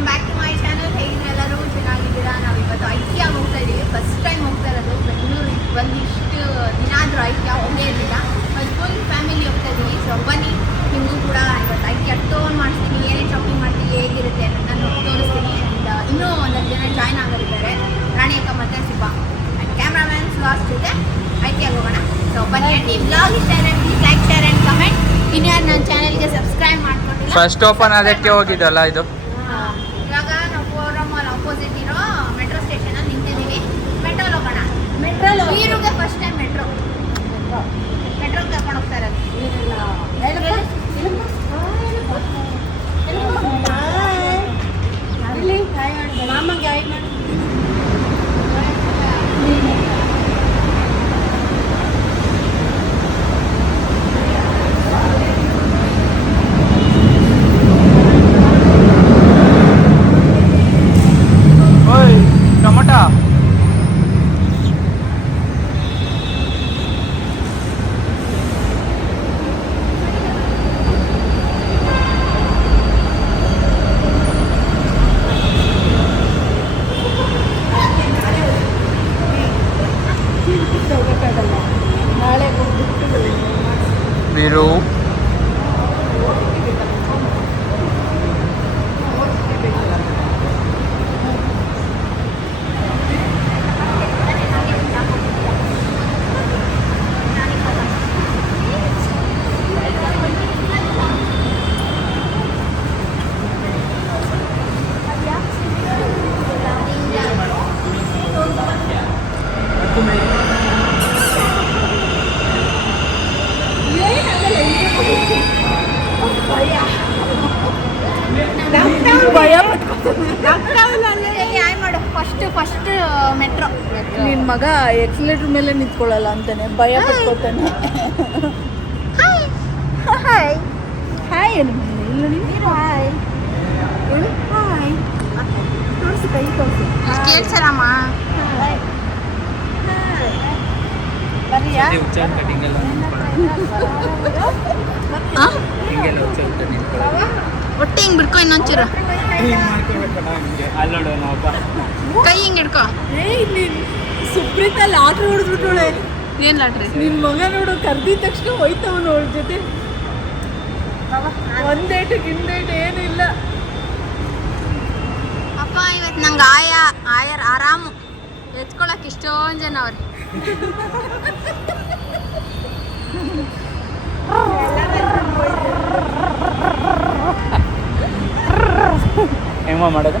Welcome back to my channel ಹೇಗಿದ್ರೆ ಎಲ್ಲರೂ ಚೆನ್ನಾಗಿದ್ದೀರಾ? ನಾವು ಇವತ್ತು ಐಕ್ಯಾಗ ಹೋಗ್ತಾ ಇದ್ದೀವಿ. ಫಸ್ಟ್ ಟೈಮ್ ಹೋಗ್ತಾ ಇರೋದು. ಬೆಂಗಳೂರಿಗೆ ಬಂದಿಷ್ಟು ದಿನ ಆದರೂ ಐಕ್ಯಾ ಹೋಗೇ ಇರಲಿಲ್ಲ. ಅದು ಫುಲ್ ಫ್ಯಾಮಿಲಿ ಹೋಗ್ತಾ ಇದ್ದೀವಿ. ಸೊ ಬನ್ನಿ. ನಿಮಗೂ ಕೂಡ ಇವತ್ತು ಐಕ್ಯಾ ಟೋನ್ ಮಾಡಿಸ್ತೀನಿ. ಏನೇ ಶಾಪಿಂಗ್ ಮಾಡ್ತೀವಿ ಹೇಗಿರುತ್ತೆ ಅನ್ನೋದನ್ನ ತೋರಿಸ್ತೀನಿ. ಆ್ಯಂಡ್ ಇನ್ನೂ ಒಂದಷ್ಟು ಜನ ಜಾಯ್ನ್ ಆಗಲಿದ್ದಾರೆ ರಾಣಿ ಅಕ್ಕ ಮತ್ತು ಸುಬ್ಬ. ಆ್ಯಂಡ್ ಕ್ಯಾಮ್ರಾಮ್ಯಾನ್ ಸುಹಾಸ್ ಜೊತೆ ಐಕ್ಯಾಗ ಹೋಗೋಣ ಸೊ ಬನ್ನಿ ಆ್ಯಂಡ್ ಈ ಬ್ಲಾಗ್ ಇಷ್ಟ ಆದರೆ please like share and comment ಇನ್ಯಾರು ನನ್ನ ಚಾನಲ್ಗೆ ಸಬ್ಸ್ಕ್ರೈಬ್ ಮಾಡ್ಕೊಂಡು ಫಸ್ಟ್ ಓಪನ್ ಅದಕ್ಕೆ ಹೋಗಿದ್ದಲ್ಲ ಇದು ಇವಾಗ ನಾವು ಫೋರಮ್ ಅಲ್ಲಿ ಅಪೋಸಿಟ್ ಇರೋ ಮೆಟ್ರೋ ಸ್ಟೇಷನ್ ಅಲ್ಲಿ ನಿಂತಿದ್ದೀವಿ ಮೆಟ್ರೋಲ್ ಹೋಗೋಣ ಮೆಟ್ರೋಲ್ ಫಸ್ಟ್ ಟೈಮ್ ಮೆಟ್ರೋ ಮೆಟ್ರೋ ಕರ್ಕೊಂಡು ಹೋಗ್ತಾ ಇರೋದು ಓಯ್ ಟೊಮೊಟೊ ಬೀರು ಆಯ್ ಮಾಡು ಫಸ್ಟ್ ಫಸ್ಟ್ ಮೆಟ್ರೋ ನಿನ್ ಮಗ ಎಕ್ಸಲೇಟರ್ ಮೇಲೆ ನಿಂತ್ಕೊಳ್ಳಲ್ಲ ಅಂತಾನೆ ಭಯ ಪಟ್ಕೋತಾನೆ. ಹಾಯ್ ಹಾಯ್ ಏನು ಇಲ್ಲ ನೀನು? ಹಾಯ್ ಹೇಳು ಹಾಯ್ ತೋರಿಸು ಕೈ ತೋರಿಸು. ಒಟ್ಟಿ ಹಿಂಗ್ ಬಿಡ್ಕೊ ಇನ್ನೊಂಚೂರು. ಕೈ ಹಿಂಗ್ ಹಿಡ್ಕೊ. ಏಯ್ ಅಲ್ಲಿ ಆಟ ಲಾಟ್ರಿ ಹೊಡೆದ್ಬಿಟ್ಟೋಳೆ ಏನ್ ಲಾಟ್ರಿ? ನಿನ್ ಮಗ ನೋಡು ಕರ್ದಿದ ತಕ್ಷಣ ಹೋಯ್ತವನು ನೋಡ್ ಜೊತೆ. ಒಂದೇಟು ಗಿಂದೇಟು ಏನಿಲ್ಲ ಅಪ್ಪ ಇವತ್ತು ನಂಗೆ ಆಯಾ ಆಯರ್ ಆರಾಮು. ಎತ್ಕೊಳಕ್ ಇಷ್ಟೊಂದು ಜನ ಅವ್ರಿ. ಹೆಂಗ ಮಾಡೋದು?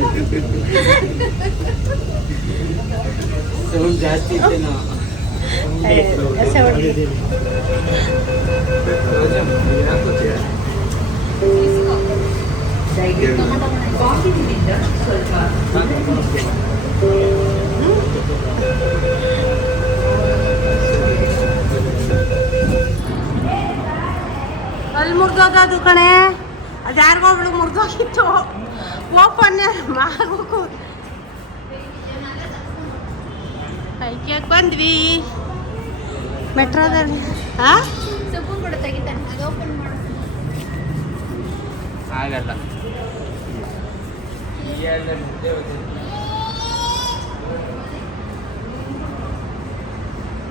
ಹಾಕೊಳ್ಬೇಕು ಕನ್ನಡಲ್ಲಿ ಎಡ್ಫೋನ್ ಬೇಕಂತೆ ನಿಮ್ಮ ಮಗ ಬೇಕಾ ಜಾಸ್ತಿ ಬಾಗಿಲಿನಿಂದ ಸ್ವಲ್ಪ ಅಲ್ಲಿ ಮುರಿದೋದದು ಕಣೆ ಅದು ಯಾರಿಗೊಬ್ಳು ಮುರಿದೋಗಿತ್ತು ಓಪನ್ ಮಾಡಬೇಕು. ಐಕ್ಯಕ್ಕೆ ಬಂದ್ವಿ? ಮೆಟ್ರೋದಲ್ಲಿ. ಹಾಂ ಸೊಪ್ಪು ಕೂಡ ತೆಗಿತಾನೆ ಅದು ಓಪನ್ ಮಾಡು ಆಗಲ್ಲ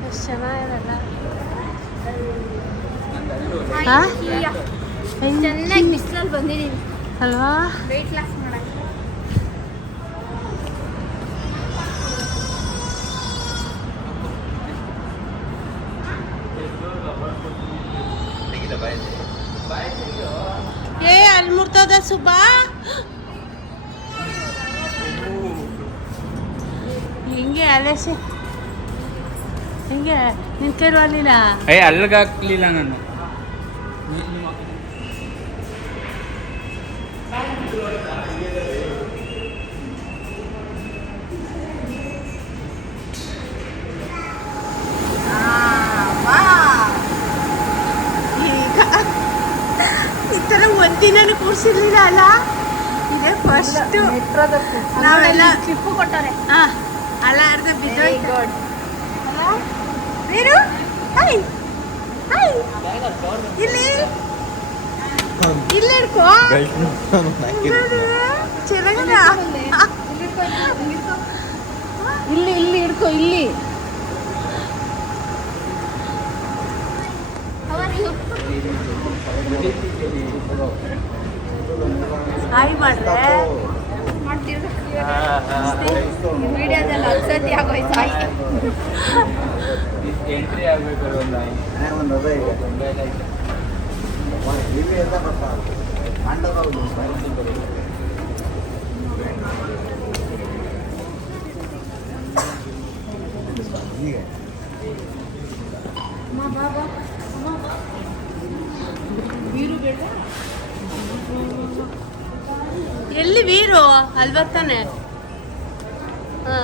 ಎಷ್ಟು ಚೆನ್ನಾಗಿರಲ್ಲ ಚೆನ್ನಾಗಿ ಬಿಸಿಲಲ್ಲಿ ಬಂದಿದ್ದೀನಿ. ಅಲ್ವಾ? ವೆಯ್ಟ್ ಲಾಸ್ ಮಾಡಕ್ಕೆ. ಏ ಅಲ್ಲಿ ಮುರ್ತದ ಸುಬ್ಬಾ? ಹಿಂಗೆ ಅಲೆಸಿ. ಹಿಂಗೆ ನಿಂತಿರುವಲ್ಲಿಲ್ಲ ಏ ಅಲ್ಲಿಗಾಕ್ಲಿಲ್ಲ ನಾನು. ಥರ ಒಂದಿನ ಕೂರ್ಸಿರ್ಲಿಲ್ಲ ಅಲ್ಲ ಇದೇ ಫಸ್ಟ್ ನಾವೆಲ್ಲ ಚಿಪ್ಪು ಕೊಟ್ಟವ್ರೆ ಹಾ ಅಲ್ಲ ಅರ್ಧ ಬಿದ್ದೋಯ್ತು ನೀರು ಹಾಯ್ ಹಾಯ್ ಇಲ್ಲಿ ಇಲ್ಲಿ ಹಿಡ್ಕೋ ಚೆನ್ನಾಗದ ಇಲ್ಲಿ ಇಲ್ಲಿ ಹಿಡ್ಕೊ ಇಲ್ಲಿ ಹಾಯ್ ಮಾಡ್ದೆ. ವಿಡಿಯೋದಲ್ಲಿ ಅನ್ಸತಿ ಆಗೋಯ್ತು ಆಯ್ತು. ಎಂಟ್ರಿ ಆಗ್ಬೇಕು ಒಂದು ಒಂದು ಅದ ಈಗ ಇಲ್ಲಿ ಎಲ್ಲ ಹೀಗೆ ಎಲ್ಲಿ ವೀರು? ಅಲ್ಲಿ ಬರ್ತಾನೆ ಹಾ.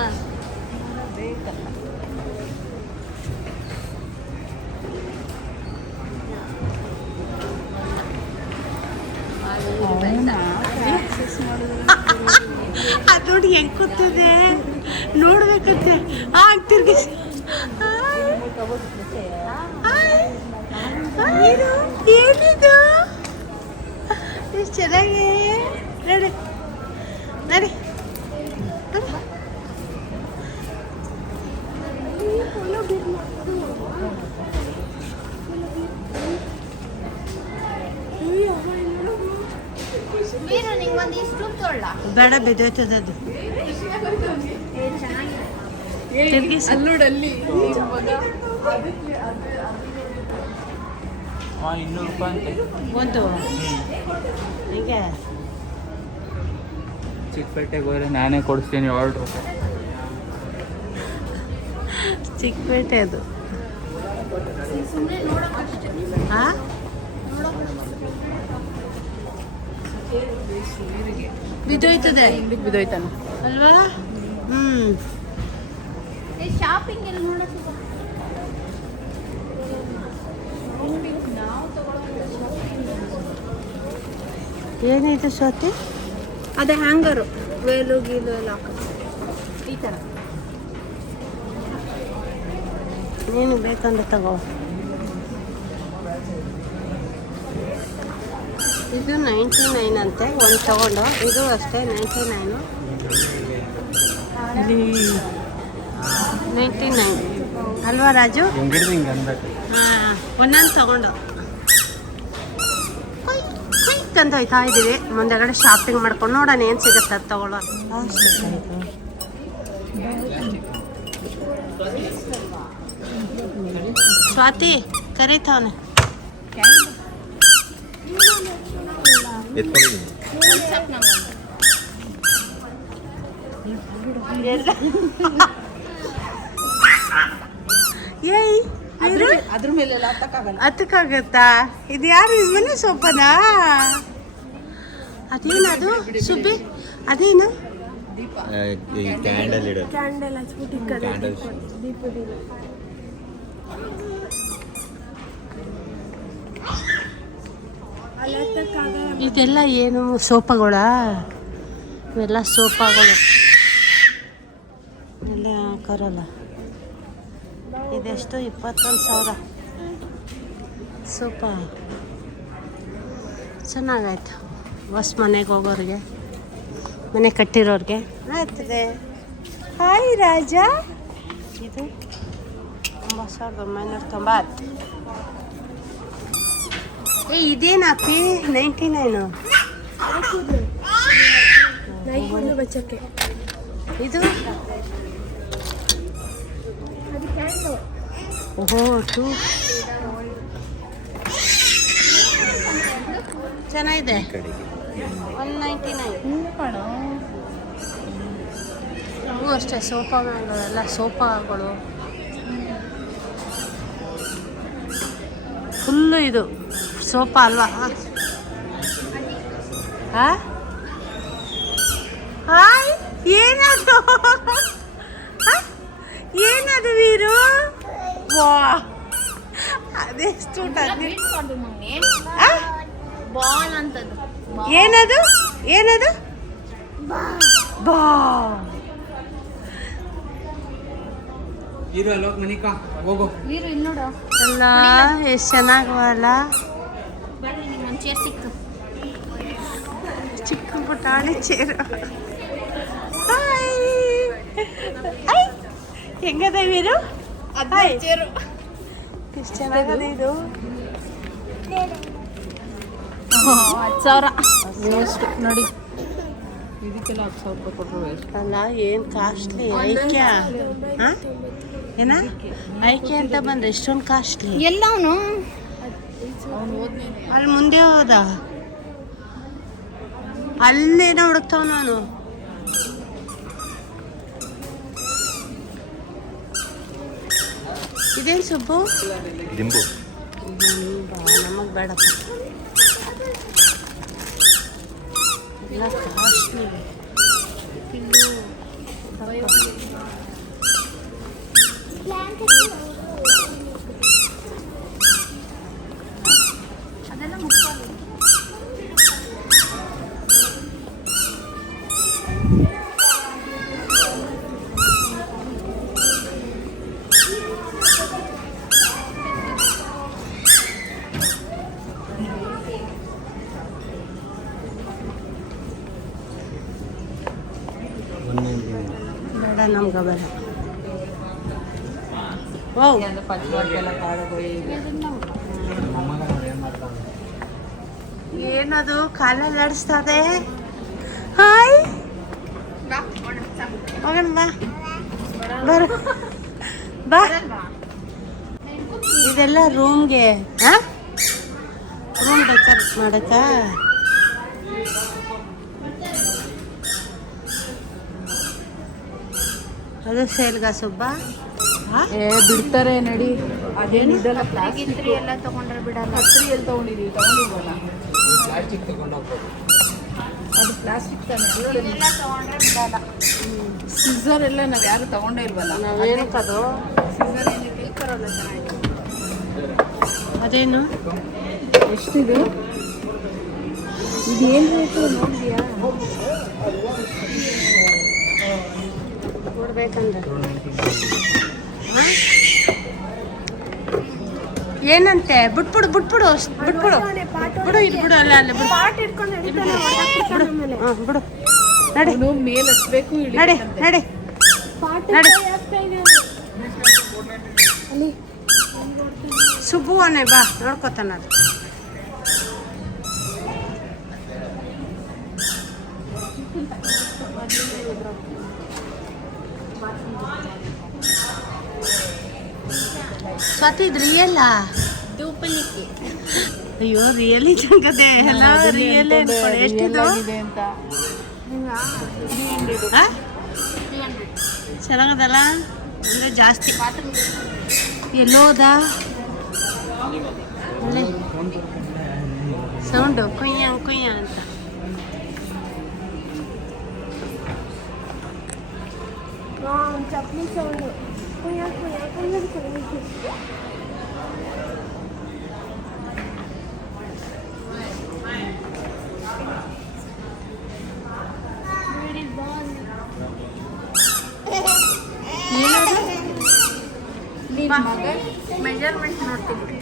ಅದು ನೋಡಿ ಹೆಂಗ್ ಕೂತಿದೆ. ನೋಡ್ಬೇಕತ್ತೆ ಆ ತಿರ್ಗಿಸಿ ಏನಿದು? ಎಷ್ಟು ಚೆನ್ನಾಗಿ. ನಡಿ. ನಡಿ. ಬೇಡ ಬೆದೋಯ್ತದದು ಅದು. ತಿರ್ಗಿಸಿ. ಹಾಂ ಇನ್ನೂರು ರೂಪಾಯಿ ಅಂತೆ ಒಂದು ಹೀಗೆ ಚಿಕ್ಕಪೇಟೆಗೆ ಹೋದ್ರೆ ನಾನೇ ಕೊಡಿಸ್ತೀನಿ ಏಳು ರೂಪಾಯಿ ಚಿಕ್ಕಪೇಟೆ ಅದು. ಹಾ ಬಿದ್ದೋಯ್ತದೆ. ಬಿದ್ದೋಯ್ತಾನೆ. ಅಲ್ವಾ? ಹ್ಮ್. ಶಾಪಿಂಗ್ ಎಲ್ಲ ನೋಡೋಕ್ಕೆ ಏನಿದು ಸ್ವಾತಿ? ಅದೇ ಹ್ಯಾಂಗರು. ವೇಲು ಗೀಲು ಎಲ್ಲ ಈ ಥರ ನೀನು ಬೇಕಂದ್ರೆ ತಗೋ. ಇದು ನೈಂಟಿ ನೈನ್ ಅಂತೆ ಒಂದು ತಗೊಂಡು. ಇದು ಅಷ್ಟೇ ನೈಂಟಿ ನೈನು. ಇಲ್ಲಿ ನೈಂಟಿ ನೈನ್. ಅಲ್ವಾ ರಾಜು? ಹಾಂ ಒಂದೊಂದು ತಗೊಂಡು. ಕುಯ್ಕ್ ಅಂತ ಹೋಯ್ತಾ ಇದ್ದೀವಿ ಮುಂದೆಗಡೆ ಶಾಪಿಂಗ್ ಮಾಡ್ಕೊಂಡು ನೋಡೋಣ ಏನು ಸಿಗುತ್ತೆ ಅದು ತಗೊಳ್ಳೋ ಸ್ವಾತಿ ಕರೀತಾವನೆ ಏಯ್. ಅದ್ರ ಮೇಲೆಲ್ಲ ಹತ್ತಕ್ಕಾಗಲ್ಲ. ಹತ್ತಕ್ಕಾಗತ್ತಾ? ಇದು ಯಾರು ಇವನೇ ಸೊಪ್ಪನಾ ಅದೇನದು ಸುಬ್ಬಿ ಅದೇನು? ಈ ಕ್ಯಾಂಡಲ್ ಇಡೋದು. ಕ್ಯಾಂಡಲ್ ಹಚ್ಬಿಟ್ಟು ಕ್ಯಾಂಡಲ್ ಇದೆಲ್ಲ ಏನು ಸೋಪಗಳ? ಇವೆಲ್ಲ ಸೋಪಗಳು. ಎಲ್ಲ ಹಾಕೋರಲ್ಲ ಇದೆಷ್ಟು ಇಪ್ಪತ್ತೊಂದು ಸಾವಿರ. ಸೂಪರ್. ಚೆನ್ನಾಗಾಯ್ತು. ಬಸ್ ಮನೆಗೆ ಹೋಗೋರಿಗೆ ಮನೆ ಕಟ್ಟಿರೋರಿಗೆ. ಆಯ್ತದೆ. ಹಾಯ್ ರಾಜ. ಇದು ಒಂಬತ್ತು ಸಾವಿರದ ಒಂಬೈನೂರ ತೊಂಬತ್ತು. ಏ ಇದೇನಾಪಿ ನೈಂಟಿ ನೈನು. ಇದು? ಓಹೋ ಟೂ ಚೆನ್ನಾಗಿದೆ. One ninety nine. ಇವು ಅಷ್ಟೇ ಸೋಫಾಗಳೆಲ್ಲ ಸೋಫಾಗಳು. ಫುಲ್ಲು ಇದು ಸೋಫಾ ಅಲ್ವಾ? ಹಾ ಹಾಯ್ ಏನದು ಹ? ಏನದು ವೀರು ವಾ. ಅದೆಷ್ಟು? ಬಾಲ್ ಅಂತದ್ದು ಏನದು? ಏನದು? ಬಾ ಇರು ಅಲ್ಲೋಗ್ ಮನಿಕಾ ಹೋಗು. ವೀರು ಇಲ್ಲಿ ನೋಡು. ಅಲ್ಲ ಎಷ್ಟು ಚೆನ್ನಾಗವಲ್ಲ ಬನ್ನಿ ಚೇರ್ ಸಿಕ್ತು ಚಿಕ್ಕ ಪುಟಾಣಿ ಚೇರು ಹಾಯ್ ಹೆಂಗದ ವೀರು? ಎಷ್ಟು ಚೆನ್ನಾಗದೆ ಇದು. ಹತ್ತು ಸಾವಿರ. ನೋಡಿ. ಇದಕ್ಕೆಲ್ಲ ಹತ್ತು ಸಾವಿರ ರೂಪಾಯಿ ಕೊಟ್ಟರು ವೇಸ್ಟ್. ಅಲ್ಲ ಏನು ಕಾಸ್ಟ್ಲಿ ಐಕ್ಯ? ಹಾ? ಏನ? ಐಕ್ಯ ಅಂತ ಬಂದ್ರೆ ಎಷ್ಟೊಂದು ಕಾಸ್ಟ್ಲಿ ಎಲ್ಲವನು? ಅಲ್ಲಿ ಮುಂದೆ ಹೋದ. ಅಲ್ಲೇನೋ ಹುಡುಕ್ತಾವ ನಾನು? ಇದೇನು ಸುಬ್ಬು ದಿಂಬು ನಮಗೆ ಬೇಡಪ್ಪ ಎಲ್ಲ ಕಾಸ್ಟ್ಲಿ ಅದೆಲ್ಲ ನಮ್ಗೆ ಕಾಡೋದು ಏನದು? ಕಾಲಲ್ಲಿ ಆಡಿಸ್ತದೆ ಹಾಯ್ ಹೋಗೋಣ ಬಾ. ಬರ. ಬಾ. ಇದೆಲ್ಲ ರೂಮ್ಗೆ ಹಾಂ ರೂಮ್ ಡೆಕೋರೇಟ್ ಮಾಡಕ್ಕ? ಅದು ಸೇಲ್ಗ ಸುಬ್ಬ. ಹಾಂ? ಏ ಬಿಡ್ತಾರೆ ನಡಿ. ಅದೇನು ಪ್ಲಾಸ್ಟಿಕ್ ಎಲ್ಲ ತಗೊಂಡ್ರೆ ಬಿಡಲ್ಲ. ಕತ್ರಿ ಎಲ್ಲಿ ತಗೊಂಡಿದೀವಿ? ತಗೊಂಡಿಲ್ವಲ್ಲ? ಪ್ಲಾಸ್ಟಿಕ್ ತಗೊಂಡೋಗ್ಬೋದು. ಅದು ಪ್ಲಾಸ್ಟಿಕ್ ತಾನೆ. ಎಲ್ಲ ತಗೊಂಡ್ರೆ ಬಿಡಲ್ಲ. ಸಿಸರ್ ಎಲ್ಲ ನಾವು ಯಾರು ತಗೊಂಡೇ ಇಲ್ವಲ್ಲ? ಸಿಸರ್ ಏನಿದೆ ಸಿಂಗರ್ ಥರ ಎಲ್ಲ ಚೆನ್ನಾಗಿದೆ ಅದೇನು? ಎಷ್ಟಿದು? ಇದು ಏನು ರೇಟು ನೋಡಿದ್ಯಾ? ಕೊಡ್ಬೇಕಂದ್ರೆ ಏನಂತೆ? ಬಿಟ್ಬಿಡು ಬಿಟ್ಬಿಡು ಬಿಟ್ಬಿಡು. ಬಿಡು ಇದು ಬಿಡು ಅಲ್ಲ ಅಲ್ಲ ಬಿಡು. ಬಿಡು. ನಡಿ. ಮೇಲೆ ಹತ್ಬೇಕು ನಡಿ ನಡೆ. ನಡಿ. ನಡಿ ಸುಬ್ಬುವನೆ ಬಾ ನೋಡ್ಕೊತಾನ ಅದು. ಸ್ವಾತಿ ಇದು ರಿಯಲ್ ಅಯ್ಯೋ ರಿಯಲ್ ಚಂಗದೆ ಎಲ್ಲ ರಿಯಲ್ ಎಷ್ಟಿದು? ಚೆನ್ನಾಗದಲ್ಲ? ಅಂದ್ರೆ ಜಾಸ್ತಿ. ಎಲ್ಲೋದ? ಸೌಂಡು ಚಪ್ಪಲಿ ಸೌಂಡು ಕುಯ್ಯ ಕುಯ್ಯ ಕುಯ್ಯ ಕುಯ್ಯ ಮೆಜರ್ಮೆಂಟ್ ನೋಡ್ತೀನಿ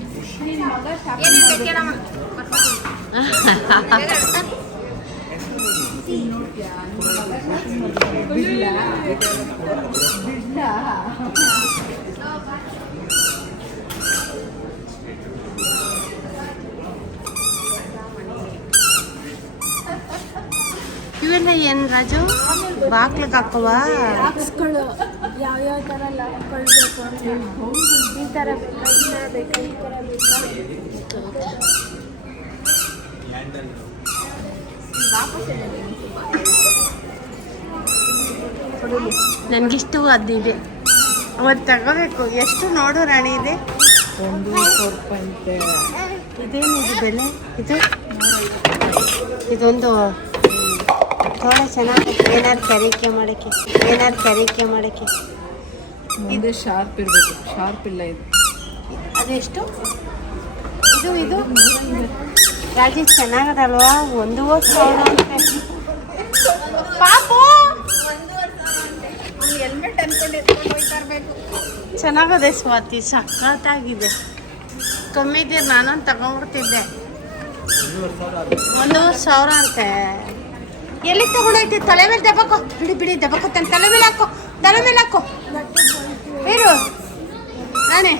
ರಾಜು ಬಾಕ್ಲಿಗೆ ಹಾಕುವ ಬಾಕ್ಸ್ಗಳು ಯಾವ್ಯಾವ ಥರ ಲಾಕ್ಗಳು ಬೇಕು ಅಂತ. ಈ ಥರ ಬೇಕಾ? ಈ ಥರ ಬೇಕಾ? ಈ ಥರ ಬೇಕಾ ನನಗಿಷ್ಟು ಅದಿದೆ. ಅವತ್ತು ತಗೋಬೇಕು. ಎಷ್ಟು ನೋಡು ರಾಣಿ ಇದೆ? ಒಂದು ಇದೇನಿದು ಬೆಲೆ? ಇದು? ಇದೊಂದು ಥೋಡ ಚೆನ್ನಾಗಿ ಏನಾರು ಕರಿಕೆ ಮಾಡೋಕ್ಕೆ? ಏನಾರು ಕರಿಕೆ ಮಾಡೋಕ್ಕೆ? ಮುಂದೆ ಶಾರ್ಪ್ ಇರಬೇಕು. ಶಾರ್ಪ್ ಇಲ್ಲ ಇದು. ಅದೆಷ್ಟು ಇದು ಇದು? ರಾಜಿ ಚೆನ್ನಾಗದಲ್ವಾ? ಒಂದೂವರೆ ಸಾವಿರ ಅಂತೆ. ಪಾಪು! ಹೆಲ್ಮೆಟ್ ಅನ್ಕೊಂಡು ಎತ್ಕೊಂಡು ಇರ್ಬೇಕು. ಚೆನ್ನಾಗದೆ ಸ್ವಾತಿ ಸಖತ್ತಾಗಿದೆ. ಕಮ್ಮಿ ನಾನೊಂದು ತಗೊಂಡ್ಬಿಡ್ತಿದ್ದೆ. ಒಂದೂವರೆ ಸಾವಿರ ಅಂತೆ. ಎಲ್ಲಿಗೆ ತಗೊಂಡೋಯ್ತಿ ತಲೆ ಮೇಲೆ ದೆಬ್ಬಕೋ ಬಿಡಿ ಬಿಡಿ ದೆಬ್ಬಕೋ ತನ್ನ ತಲೆ ಮೇಲೆ ಹಾಕೋ, ತಲೆ ಮೇಲೆ ಹಾಕೋ. ಇರು. ನಾನೇ.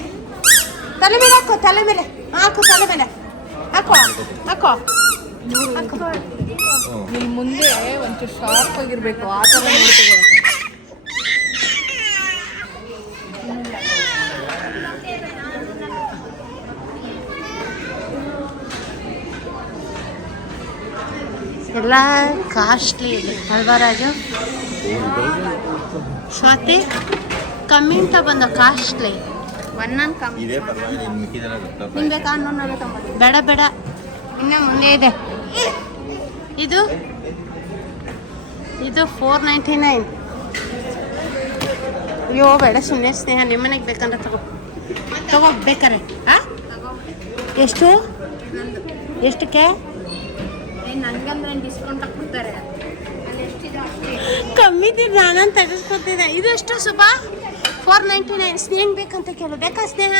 ತಲೆ ಮೇಲೆ ಹಾಕೋ, ತಲೆ ಮೇಲೆ. ಹಾಕು, ತಲೆ ಮೇಲೆ. ಹಾಕೋ ಹಾಕೋ. ಹಾಕೋ. ಮುಂದೆ ಒಂಚೂರು ಶಾರ್ಪ್ ಆಗಿರ್ಬೇಕು, ಆ ಥರ ನೋಡ್ತೇವೆ ಎಲ್ಲ ಕಾಸ್ಟ್ಲಿ ಇದೆ. ಅಲ್ವಾ ರಾಜು ಸ್ವಾತಿ ಕಮ್ಮಿ ಅಂತ ಬಂದ ಕಾಸ್ಟ್ಲಿ ಒಂದೊಂದು ಕಮ್ಮಿ ನಿಮ್ಗೆ ಬೇಕಾ ಬೇಡ ಬೇಡ. ಇನ್ನು ಮುಂದೆ ಇದೆ. ಇದು? ಇದು ಫೋರ್ ನೈಂಟಿ ನೈನ್ ಅಯ್ಯೋ ಬೇಡ ಸುಮ್ಮನೆ ಸ್ನೇಹ ನಿಮ್ಮನೆಗೆ ಬೇಕಂದ್ರೆ ತಗೋ. ತಗೋ ಬೇಕಾರೆ. ಆ? ಎಷ್ಟು? ಎಷ್ಟಕ್ಕೆ? ನನಗಂದ್ರೆ ಡಿಸ್ಕೌಂಟ್ ಹಾಕ್ಬಿಡ್ತಾರೆ ಕಮ್ಮಿ ಇದ್ದೀರಿ ನಾನು ತೆಗೆಸ್ಕೊತಿದ್ದೆ. ಇದು ಎಷ್ಟು ಸುಬಾ ಫೋರ್ ನೈಂಟಿ ನೈನ್ ಸ್ನೇಹ ಬೇಕಂತ ಕೇಳು. ಬೇಕಾ ಸ್ನೇಹ?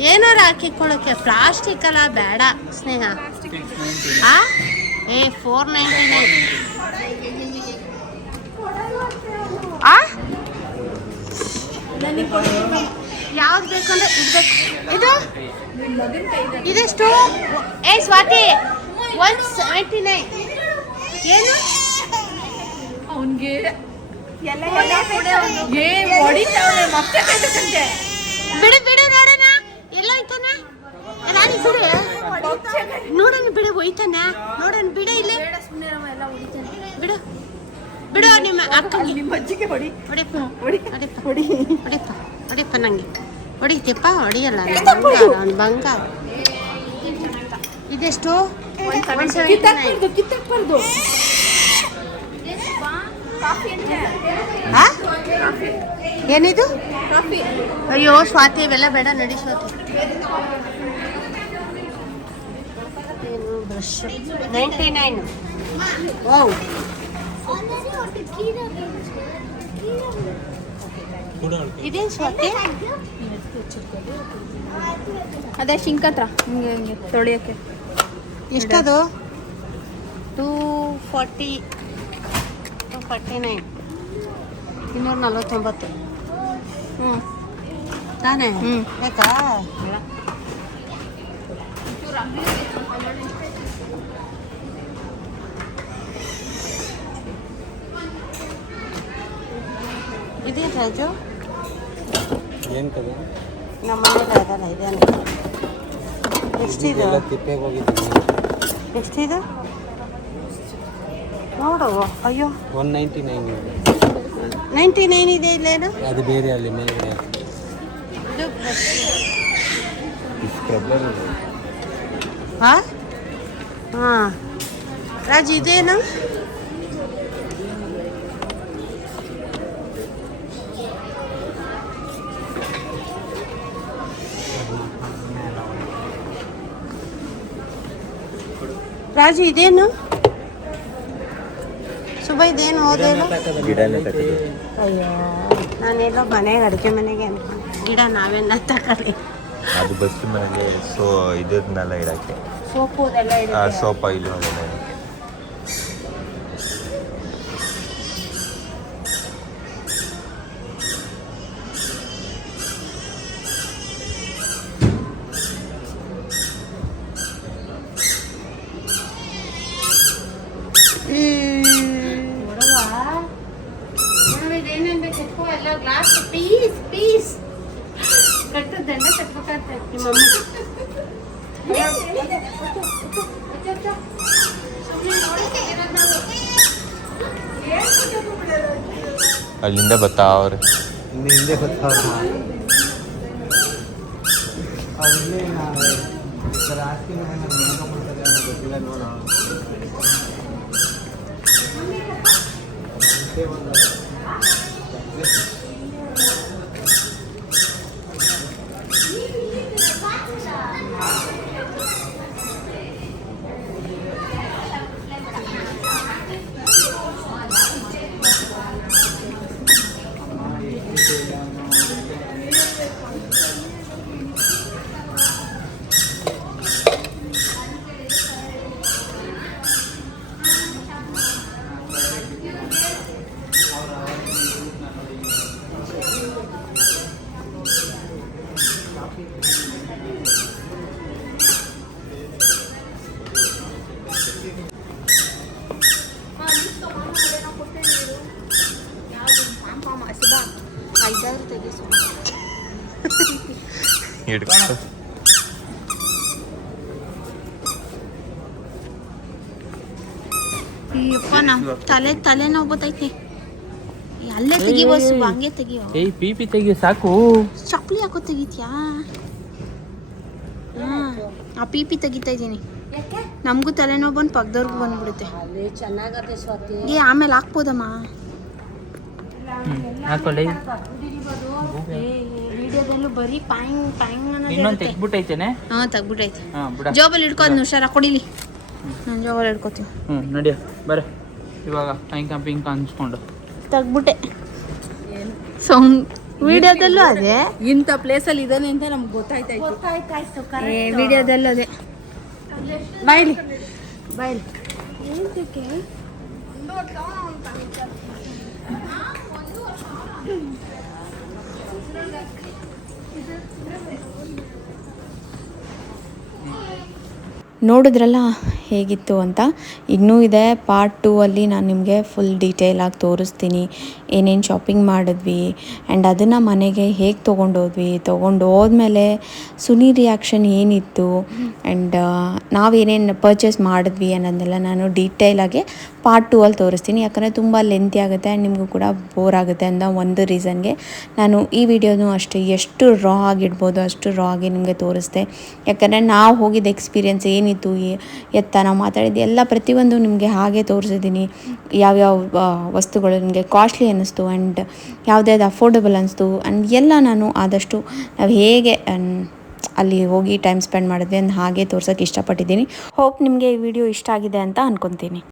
ಏನಾರ ಹಾಕಿಕೊಳ್ಳೋಕೆ ಪ್ಲಾಸ್ಟಿಕ್ ಅಲ್ಲ ಬೇಡ ಸ್ನೇಹ. ಆ? ಏ ಫೋರ್ ನೈಂಟಿ ನೈನ್ ಆ? ಯಾವ್ದು ಬೇಕು ಅಂದ್ರೆ ಇದು ಇದೆಷ್ಟು ಏ ಸ್ವಾತಿ ಒನ್ ಸೆವೆಂಟಿ ನೈನ್ ಏನು? ಅವನಿಗೆ ಎಲ್ಲ ಏ ಮತ್ತೆ ಬಿಡು ಬಿಡು ನೋಡೋಣ. ಎಲ್ಲ ಹೋಯ್ತಾನ? ರಾಣಿ ಬಿಡು. ನೋಡೋಣ ಬಿಡು ಹೋಯ್ತಾನೆ. ನೋಡೋಣ ಬಿಡು ಇಲ್ಲಿ. ಬೇಡ ಸುಮ್ಮನೆ ಎಲ್ಲ ಹೊಡಿತಾನೆ. ಬಿಡು. ಬಿಡು ನಿಮ್ಮ ಅಕ್ಕ ನಿಮ್ಮ ಅಜ್ಜಿಗೆ ಹೊಡಿ. ಹೊಡಿಪ್ಪ ಹೊಡಿ. ಹೊಡಿಪ್ಪ ಹೊಡಿ ಹೊಡಿಪ್ಪ ಹೊಡಿಪ್ಪ ನಂಗೆ. ಹೊಡಿತಿಪ್ಪ ಹೊಡಿಯಲ್ಲ ಅವ್ನು ಬಂಗಾರ ಇದೆಷ್ಟು? ಏನಿದು? ಅಯ್ಯೋ ಸ್ವಾತಿ ಇವೆಲ್ಲ ಬೇಡ ನಡಿ ಸ್ವಾತಿ. ಬ್ರಷ್ ನೈಂಟಿ ನೈನ್ ಓ ಇದೇನು ಸ್ವಾತಿ? ಅದೇ ಶಿಂಕ್ ಹತ್ರ. ಹಿಂಗೆ ಹಿಂಗೆ ತೊಳಿಯೋಕ್ಕೆ. ಎಷ್ಟದು? Two forty two forty nine. ಇನ್ನೂರ ನಲ್ವತ್ತೊಂಬತ್ತು. ಹ್ಞೂ ತಾನೇ? ಹ್ಞೂ ಬೇಕಾ? ಇದೇನು ರಾಜು? ಏನು ಕದ ನಮ್ಮ ಮನೇಲಿ ಅದಲ್ಲ ಇದೇನು ಎಷ್ಟಿದು? ಎಲ್ಲ ತಿಪ್ಪೆಗೆ ಹೋಗಿದ್ದೀನಿ. ಎಷ್ಟಿದು? ನೋಡು ಅಯ್ಯೋ. ಒನ್ ನೈಂಟಿ ನೈನ್ ಇದೆ. ನೈಂಟಿ ನೈನ್ ಇದೆ ಇಲ್ಲೇನು ಅದು ಬೇರೆ ಅಲ್ಲಿ ಮೇಲ್ಗಡೆ ಹಾ? ಹಾಂ. ರಾಜು ಇದೇನು? ರಾಜು ಇದೇನು? ಸುಬ ಇದೇನು? ಓದೇನು ಅಯ್ಯೋ ನಾನೆಲ್ಲೋ ಮನೆಗೆ ಅಡುಗೆ ಮನೆಗೆ ಅನ್ಕೊಂಡೆ. ಗಿಡ ನಾವೇನ ತಗೊಳ್ಳಿ ಅದು ಬಸ್ ಮನೆಗೆ ಸೊ ಇದನ್ನೆಲ್ಲ ಇಡಕ್ಕೆ. ಸೋಪು ಅದೆಲ್ಲ ಸೋಪ ಇಲ್ಲಿ ಅದೆಲ್ಲ ಇಡಕ್ಕೆ ಏನೇನ್ ಬೇಕು ಎತ್ಕೋ ಎಲ್ಲ ಗ್ಲಾಸ್ ಪೀಸ್ ಪೀಸ್ ಕಟ್ಟು ದಂಡ ಕಟ್ಬೇಕಾಗ್ತದೆ ನಿಮ್ಮ ಅಮ್ಮ ಅಲ್ಲಿಂದ ಬರ್ತಾವ್ರೆ ಹಿಂದೆ ಹಿಂದೆ ಬರ್ತಾವ ಗೊತ್ತಿಲ್ಲ ನೋಡ ಐದಾರು ತೆಗಿಸು ಹಿಡ್ಕೊ ಅಯ್ಯಪ್ಪ ನಾವು ತಲೆ ತಲೆ ಬತ್ತೈತಿ ಅಲ್ಲೇ ತೆಗಿವೋ ಸುಬ್ಬ ಹಂಗೆ ತೆಗಿಯೋ. ಏಯ್ ಪಿ ಪಿ ತೆಗಿ ಸಾಕು. ಚಪ್ಪಲಿ ಹಾಕೋ ತೆಗಿತ್ಯಾ? ಹಾ ಆ ಪಿಪಿ ಪಿ ತೆಗಿತಾ ಇದ್ದೀನಿ. ನಮಗೂ ತಲೆನೋವು ಬಂದು ಪಕ್ಕದವ್ರಿಗೂ ಬಂದ್ಬಿಡುತ್ತೆ ಏ ಆಮೇಲೆ ಹಾಕ್ಬೋದಮ್ಮ. ಹಾಕೊಳ್ಳಿ ವಿಡಿಯೋದಲ್ಲೂ ಬರೀ ಪಾಯಿಂಗ್ ಪಾಯಿಂಗ್ ಇನ್ನೊಂದು ಅನ್ನೋದು ತೆಗ್ಬಿಟ್ಟೈತೇನೆ ಹಾಂ ತೆಗ್ಬಿಟ್ಟೈತೆ ಹಾಂ ಬಿಡ. ಜೋಬಲ್ಲಿ ಹಿಡ್ಕೋದು ಹುಷಾರ ಕೊಡಿಲಿ. ನಾನು ಜೋಬಲ್ಲಿ ಹಿಡ್ಕೋತೀನಿ. ಹ್ಞೂ ನಡಿಯ ಬರ. ಇವಾಗ ಪಿಂಕ ಪಿಂಕ ಅನ್ಸ್ಕೊಂಡು ತೆಗ್ಬಿಟ್ಟೆ. ಸೌಂಡ್ ವಿಡಿಯೋದಲ್ಲೂ ಅದೇ. ಇಂಥ ಪ್ಲೇಸಲ್ಲಿ ಇದ್ದಾನೆ ಅಂತ ನಮ್ಗೆ ಗೊತ್ತಾಯ್ತಾಯ್ತು. ವಿಡಿಯೋದಲ್ಲೂ ಅದೇ. ಬಾಯ್ಲಿ. ಬಾಯ್ಲಿ. ನೋಡಿದ್ರಲ್ಲ ಹೇಗಿತ್ತು ಅಂತ. ಇನ್ನೂ ಇದೆ ಪಾರ್ಟ್ ಟೂ ಅಲ್ಲಿ ನಾನು ನಿಮಗೆ ಫುಲ್ ಡೀಟೇಲಾಗಿ ತೋರಿಸ್ತೀನಿ. ಏನೇನು ಶಾಪಿಂಗ್ ಮಾಡಿದ್ವಿ ಆ್ಯಂಡ್ ಅದನ್ನು ಮನೆಗೆ ಹೇಗೆ ತೊಗೊಂಡೋದ್ವಿ. ತೊಗೊಂಡು ಹೋದ್ಮೇಲೆ ಸುನಿ ರಿಯಾಕ್ಷನ್ ಏನಿತ್ತು ಆ್ಯಂಡ್ ನಾವೇನೇನು ಪರ್ಚೇಸ್ ಮಾಡಿದ್ವಿ ಅನ್ನೋದೆಲ್ಲ ನಾನು ಡೀಟೇಲಾಗಿ ಪಾರ್ಟ್ ಟೂ ಅಲ್ಲಿ ತೋರಿಸ್ತೀನಿ. ಯಾಕಂದರೆ ತುಂಬ ಲೆಂತಿ ಆಗುತ್ತೆ ಆ್ಯಂಡ್ ನಿಮಗೂ ಕೂಡ ಬೋರ್ ಆಗುತ್ತೆ ಅಂತ ಒಂದು ರೀಸನ್ಗೆ ನಾನು ಈ ವಿಡಿಯೋನು ಅಷ್ಟೇ ಎಷ್ಟು ರಾ ಆಗಿಡ್ಬೋದು ಅಷ್ಟು ರಾ ಆಗಿ ನಿಮಗೆ ತೋರಿಸ್ದೆ. ಯಾಕಂದರೆ ನಾವು ಹೋಗಿದ್ದ ಎಕ್ಸ್ಪೀರಿಯೆನ್ಸ್ ಏನಿತ್ತು ಎ- ಎತ್ತ ನಾವು ಮಾತಾಡಿದ್ದು, ಎಲ್ಲ ಪ್ರತಿಯೊಂದು ನಿಮಗೆ ಹಾಗೆ ತೋರಿಸಿದ್ದೀನಿ. ಯಾವ್ಯಾವ ವಸ್ತುಗಳು ನಿಮಗೆ ಕಾಸ್ಟ್ಲಿ ಅನ್ನಿಸ್ತು ಆ್ಯಂಡ್ ಯಾವುದ್ಯಾವ್ದು ಅಫೋರ್ಡಬಲ್ ಅನ್ನಿಸ್ತು ಆ್ಯಂಡ್ ಎಲ್ಲ ನಾನು ಆದಷ್ಟು ನಾವು ಹೇಗೆ ಅಲ್ಲಿ ಹೋಗಿ ಟೈಮ್ ಸ್ಪೆಂಡ್ ಮಾಡಿದ್ವಿ ಅಂತ ಹಾಗೆ ತೋರ್ಸೋಕ್ಕೆ ಇಷ್ಟಪಟ್ಟಿದ್ದೀನಿ. ಹೋಪ್ ನಿಮಗೆ ಈ ವಿಡಿಯೋ ಇಷ್ಟ ಆಗಿದೆ ಅಂತ ಅನ್ಕೊತೀನಿ.